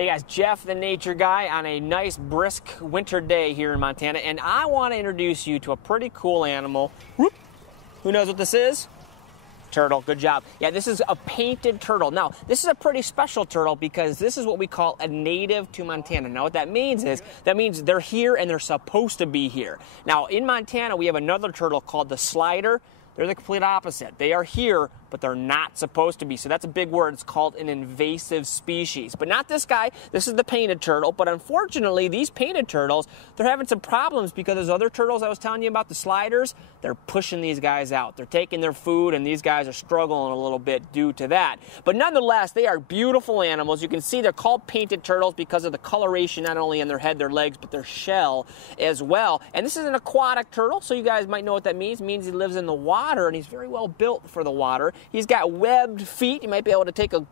Hey guys, Jeff the Nature Guy on a nice brisk winter day here in Montana, and I want to introduce you to a pretty cool animal. Whoop. Who knows what this is? Turtle, good job. Yeah, this is a painted turtle. Now, this is a pretty special turtle because this is what we call a native to Montana. Now, what that means is, that means they're here and they're supposed to be here. Now, in Montana, we have another turtle called the slider. They're the complete opposite. They are here, but they're not supposed to be. So that's a big word. It's called an invasive species. But not this guy. This is the painted turtle. But unfortunately, these painted turtles, they're having some problems because those other turtles I was telling you about, the sliders, they're pushing these guys out. They're taking their food, and these guys are struggling a little bit due to that. But nonetheless, they are beautiful animals. You can see they're called painted turtles because of the coloration, not only in their head, their legs, but their shell as well. And this is an aquatic turtle, so you guys might know what that means. It means he lives in the water, and he's very well built for the water. He's got webbed feet. You might be able to take a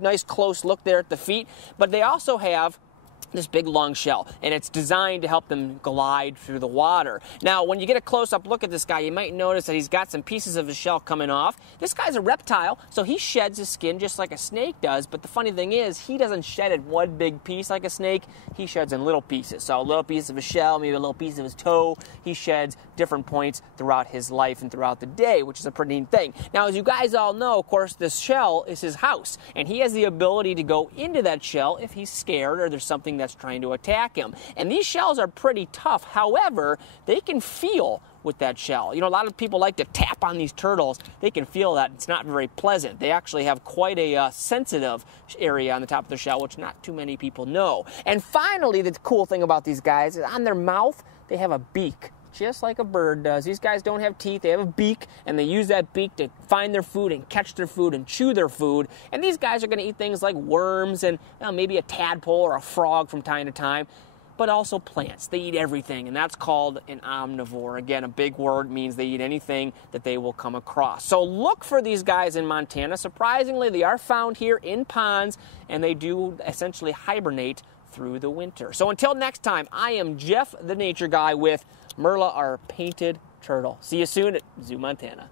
nice close look there at the feet. But they also have this big long shell, and it's designed to help them glide through the water. Now, when you get a close-up look at this guy, you might notice that he's got some pieces of his shell coming off. This guy's a reptile, so he sheds his skin just like a snake does, but the funny thing is, he doesn't shed in one big piece like a snake. He sheds in little pieces. So a little piece of his shell, maybe a little piece of his toe. He sheds different points throughout his life and throughout the day, which is a pretty neat thing. Now, as you guys all know, of course, this shell is his house, and he has the ability to go into that shell if he's scared or there's something that's trying to attack him. And these shells are pretty tough. However, they can feel with that shell. You know, a lot of people like to tap on these turtles. They can feel that it's not very pleasant. They actually have quite a sensitive area on the top of the shell, which not too many people know. And finally, the cool thing about these guys is on their mouth, they have a beak, just like a bird does. These guys don't have teeth. They have a beak, and they use that beak to find their food and catch their food and chew their food. And these guys are going to eat things like worms and maybe a tadpole or a frog from time to time, but also plants. They eat everything, and that's called an omnivore. Again, a big word, means they eat anything that they will come across. So look for these guys in Montana. Surprisingly, they are found here in ponds, and they do essentially hibernate through the winter. So until next time, I am Jeff the Nature Guy with Merla, our painted turtle. See you soon at Zoo Montana.